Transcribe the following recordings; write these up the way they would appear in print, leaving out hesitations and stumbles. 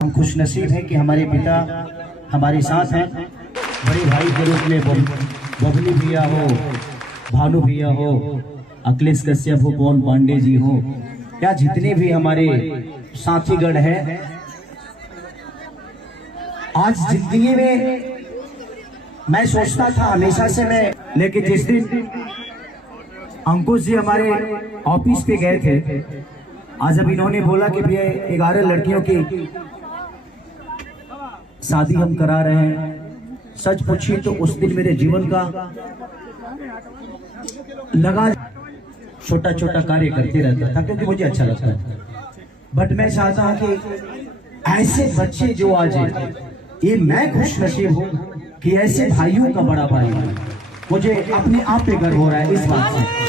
हम खुश नसीब हैं कि हमारे पिता हमारे साथ हैं। बड़े भाई के रूप में बबली भैया हो, भानु भैया हो, अखिलेश कश्यप हो, पवन पांडे जी हो, या जितने भी हमारे साथीगण हैं। आज जिंदगी में मैं सोचता था हमेशा से मैं, लेकिन जिस दिन अंकुश जी हमारे ऑफिस पे गए थे, आज अब इन्होंने बोला कि भैया 11 लड़कियों की शादी हम करा रहे हैं। सच पूछिए तो उस दिन मेरे जीवन का लगा छोटा छोटा कार्य करते रहता था, क्योंकि मुझे अच्छा लगता है। बट मैं चाहता हूं कि ऐसे बच्चे जो आज ये मैं खुश नसीब हूं कि ऐसे भाइयों का बड़ा भाई हूं। मुझे अपने आप पे गर्व हो रहा है इस बात से।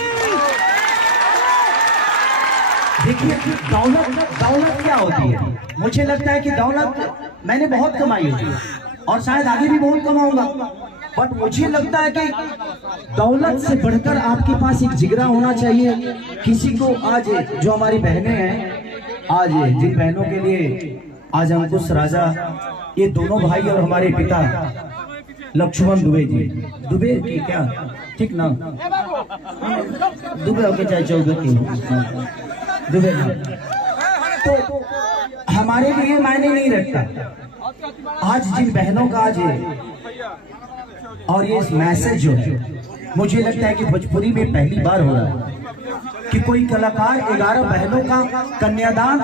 देखिए दौलत क्या होती है? मुझे लगता है कि दौलत मैंने बहुत कमाई होती है और शायद आगे भी बहुत कमाऊंगा, बट मुझे लगता है कि दौलत से बढ़कर आपके पास एक जिगरा होना चाहिए। किसी को आज जो हमारी बहनें हैं, आज जिन बहनों के लिए आज अंकुश राजा, ये दोनों भाई और हमारे पिता लक्ष्मण दुबे जी, दुबे की क्या ठीक ना, दुबे होके चाहे चौबे की दुबे, तो हमारे लिए मायने नहीं रखता। आज जिन बहनों का आज और ये मैसेज जो है, मुझे लगता है कि भोजपुरी में पहली बार हो रहा है कि कोई कलाकार 11 बहनों का कन्यादान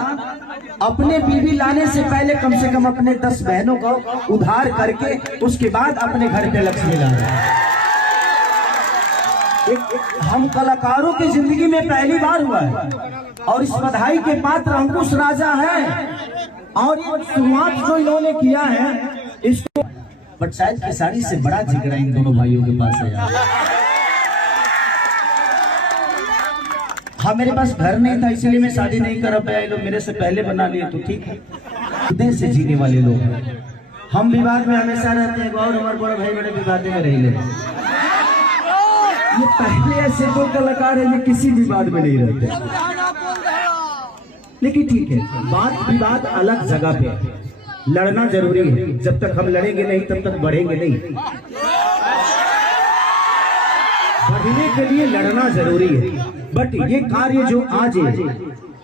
अपने बीवी लाने से पहले कम से कम अपने 10 बहनों का उधार करके उसके बाद अपने घर पे लक्ष्मी ला रहा है। हम कलाकारों की जिंदगी में पहली बार हुआ है और इस बधाई के पात्र अंकुश राजा हैं। और ये शुरुआत जो इन्होंने किया है इसको, बट शायद किसानी से बड़ा जिगरा इन दोनों भाइयों के पास है यार। हाँ, मेरे पास घर नहीं था इसलिए मैं शादी नहीं कर पाया। लोग मेरे से पहले बना लिए तो ठीक है। हृदय से जीने वाले लोग हैं। हम विवाद में हमेशा रहते हैं और हमारे बड़े भाई बड़े विवाद में रह लेते। ये पहले ऐसे दो कलाकार हैं जो किसी विवाद में नहीं रहते, लेकिन ठीक है, बात विवाद अलग जगह पे है। लड़ना जरूरी है, जब तक हम लड़ेंगे नहीं तब तक बढ़ेंगे नहीं। बढ़ने के लिए लड़ना जरूरी है, बट ये कार्य जो आज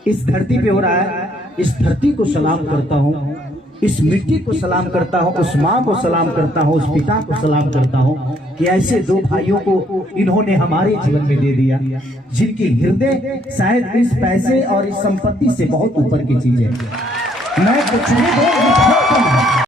इस धरती पे हो रहा है, इस धरती को सलाम करता हूँ, इस मिट्टी को सलाम करता हूँ, उस माँ को सलाम करता हूँ, उस पिता को सलाम करता हूँ कि ऐसे दो भाइयों को इन्होंने हमारे जीवन में दे दिया, जिनकी हृदय शायद इस पैसे और इस संपत्ति से बहुत ऊपर की चीज है। मैं कुछ भी